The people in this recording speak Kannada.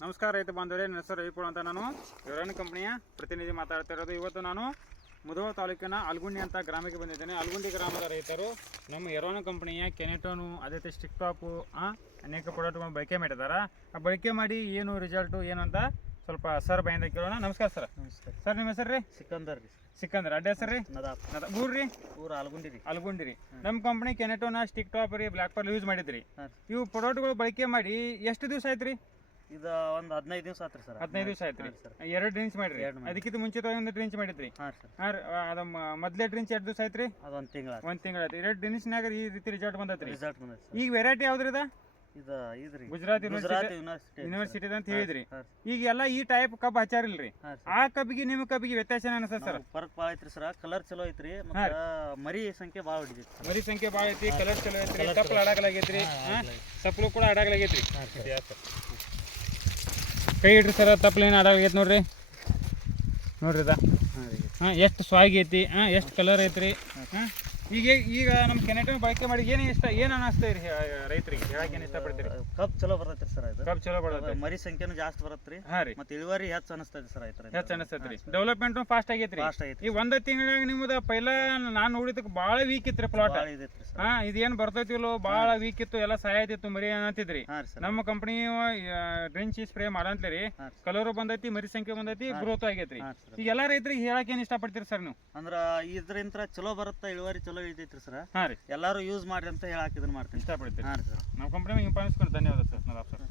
ನಮಸ್ಕಾರ ರೈತ ಬಾಂಧವರೇ ನನ್ನ ಹೆಸರು ರವಿಪುರ ಅಂತ ನಾನು. ಯುರಾನ್ ಕಂಪ್ನಿಯ ಪ್ರತಿನಿಧಿ ಮಾತಾಡ್ತಾ ಇರೋದು. ಇವತ್ತು ನಾನು ಮುಧೋಳ ತಾಲೂಕಿನ ಅಲ್ಗುಂಡಿ ಅಂತ ಗ್ರಾಮಕ್ಕೆ ಬಂದಿದ್ದೇನೆ. ಅಲ್ಗುಂಡಿ ಗ್ರಾಮದ ರೈತರು ನಮ್ಮ ಎರೋನ ಕಂಪ್ನಿಯ ಕೆನೆಟೋನು ಅದೇ ರೀತಿ ಸ್ಟಿಕ್ ಟಾಪು ಅನೇಕ ಪ್ರಾಡಕ್ಟ್ಗಳನ್ನು ಬಳಕೆ ಮಾಡಿದ್ದಾರೆ. ಆ ಬಳಕೆ ಮಾಡಿ ಏನು ರಿಸಲ್ಟು ಏನು ಅಂತ ಸ್ವಲ್ಪ ಸರ್ ಬಯಂದ ಕೇಳೋಣ. ನಮಸ್ಕಾರ ಸರ್ ನಮಸ್ಕಾರ. ಸರ್ ನಿಮ್ಮ ಹೆಸರು ರೀ? ಸಿಕಂದರ್ ರೀ. ಸಿಕ್ಕಂದ್ರ ಅಡ್ಡ ಹೆಸರು ರೀ? ನದಾಪ್. ಊರು ರೀ? ಊರು ಅಲ್ಗುಂಡಿ ರೀ. ಅಲ್ಗುಂಡಿ ರೀ. ನಮ್ಮ ಕಂಪ್ನಿ ಕೆನೆಟೋನ ಸ್ಟಿಕ್ ಟಾಪ್ ರೀ ಬ್ಲ್ಯಾಕ್ ಪರ್ಲ್ ಯೂಸ್ ಮಾಡಿದ್ರಿ. ಇವು ಪ್ರಾಡಕ್ಟ್ಗಳು ಬಳಕೆ ಮಾಡಿ ಎಷ್ಟು ದಿವಸ ಆಯ್ತು ರೀ? ಇದು ಒಂದು ಹದಿನೈದು ದಿವಸ ಆತ್ರಿ ಸರ್. ಹದಿನೈದು ದಿವಸ ಆಯ್ತು ರೀ ಸರ್. ಎರಡು ಡ್ರಿಂಕ್ಸ್ ಮಾಡಿರಿ ಎರಡ್ ಮಾಡಿ. ಅದಕ್ಕಿಂತ ಮುಂಚಿತವಾಗಿ ಒಂದು ಡ್ರಿಂಕ್ಸ್ ಮಾಡಿದ್ರಿ? ಹಾಂ ಸರ್. ಹಾಂ ರೀ ಅದ ಮ- ಮೊದ್ಲೇ ಡ್ರಿಂಕ್ಸ್ ಎರಡು ದಿವಸ ಆಯ್ತು ರೀ ಅದೊಂದು ತಿಂಗಳ ಒಂದು ತಿಂಗಳ ಆಯ್ತು ಎರಡು ಡ್ರಿಂಕ್ಸ್ನಾಗ ಈ ರೀತಿ ರಿಸಲ್ಟ್ ಬಂದೈತ್ರಿ? ರಿಸಲ್ಟ್ ಬಂದೈತೆ ಸರ್. ಈಗ ವೆರೈಟಿ ಯಾವ್ದ್ರಿ ಇದ? Gujarat Gujarat university university university ಅಂತ ಹೇಳಿದ್ರಿ. ಹಾಂ ಈಗ ಎಲ್ಲ ಈ ಟೈಪ್ ಕಬ್ ಹಚ್ಚಾರಿಲ್ರಿ? ಹಾಂ ಆ ಕಬ್ಬಿಗೆ ನಿಮ್ಮ ಕಬ್ಬಿಗೆ ವ್ಯತ್ಯಾಸ ಅನಿಸ್ತದ ಅನ್ಸತ್ ಸರ್? ಸರ್ ಫರಕ್ ಭಾಳ ಐತ್ರಿ ಸರ್. ಕಲರ್ ಚಲೋ ಐತ್ರಿ. ಮತ್ತು ಮರಿ ಸಂಖ್ಯೆ ಭಾಳ ಹೊಡಿತೈತಿ ಸರ್. ಮರಿ ಸಂಖ್ಯೆ ಭಾಳ ಐತಿ ಕಲರ್ ಚಲೋ ಐತ್ರಿ. ತಪ್ಪಲು. ಅಡಗಲಾಗೈತ್ರಿ ಸಪ್ಲು ಕೂಡ ಅಡಗಲಾಗೈತ್ರಿ ಕೈ ಇಡ್ರಿ ಸರ ತಪ್ಪಲೇನು ಏನು ಅಡಗೈತಿ ನೋಡ್ರಿ. ನೋಡ್ರಿ ಇದ ಹಾಂ ರೀ. ಹಾಂ ಎಷ್ಟು ಸ್ವಾಗಿ ಐತಿ ಹಾಂ ಎಷ್ಟು ಕಲರ್ ಐತ್ರಿ ಹಾಂ. ಈಗ ಈಗ ನಮ್ಮ ಕೆನೆಟನ್ ಬಳಕೆ ಮಾಡಿ ಏನು ಇಷ್ಟ ಏನು ಅನ್ನಿಸ್ತದೆ ರೀ ರೈತರಿಗೆ? ಹೇಳಕ್ಕೆ ಏನು ಇಷ್ಟಪಡ್ತೀರಿ? ಕಪ್ ಚಲೋ ಬರ್ತೈತ್ರಿ ಸರ್ ಇದು. ಕಪ್ ಚಲೋ ಬರ್ತೈತಿ ಮರಿ ಸಂಖ್ಯೆನೂ ಜಾಸ್ತಿ ಬರತ್ರಿ. ಹಾಂ ರೀ. ಮತ್ತು ಇಳುವರಿ ಹೆಚ್ಚು ಅನಿಸ್ತೈತಿ ಸರ್ ರೈತರ ಹೆಚ್ಚು ಅನಿಸ್ತೈತಿ ರೀ ಡೆವಲಪ್ಮೆಂಟು ಫಾಸ್ಟ್ ಆಗೈತ್ರಿ. ಫಾಸ್ಟ್ ಆಗೈತಿ ಈ ಒಂದು ತಿಂಗಳಾಗ ನಿಮ್ಮದು ಪೈಲ ನಾನು ನೋಡಿದಕ್ಕೆ ಭಾಳ ವೀಕ್ ಇತ್ತು ರೀ ಪ್ಲಾಟ್ ಹಾಂ ಇದೇನು ಬರ್ತೈತಿಲ್ಲೋ ಭಾಳ ವೀಕ್ ಇತ್ತು ಎಲ್ಲ ಸಹಾಯತಿತ್ತು ಮರಿ ಅನ್ನತ್ತಿದ್ರಿ ನಮ್ಮ ಕಂಪ್ನಿ ಡ್ರಿಂಚ್ ಸ್ಪ್ರೇ ಮಾಡಂತ್ಲಿ ರೀ. ಕಲರು ಬಂದೈತಿ ಮರಿ ಸಂಖ್ಯೆ ಬಂದೈತಿ ಗ್ರೋತ್ ಆಗೈತ್ರಿ. ರೀ ಈಗ ಎಲ್ಲ ರೈತರಿಗೆ ಹೇಳಕ್ಕೆ ಏನು ಇಷ್ಟಪಡ್ತೀರಿ ಸರ್ ನೀವು? ಅಂದ್ರ ಇದ್ರಿಂದ ಚಲೋ ಬರುತ್ತಾ ಇಳುವರಿ ಚಲೋ ಇಳಿತೈತ್ರಿ ಸರ್ ಹಾಂ ರೀ. ಎಲ್ಲಾರು ಯೂಸ್ ಮಾಡ್ರಿ ಅಂತ ಹೇಳಕ್ ಇದನ್ನ ಮಾಡ್ತೀನಿ. ಇಷ್ಟಪಡ್ತೀರಿ. ಹಾಂ ರೀ ಸರ್ ನಮ್ಮ ಕಂಪ್ನಿ ಇಂಪಾರ್ಟೆನ್ಸ್ ಧನ್ಯವಾದ ಸರ್ ನಾವು ಸರ್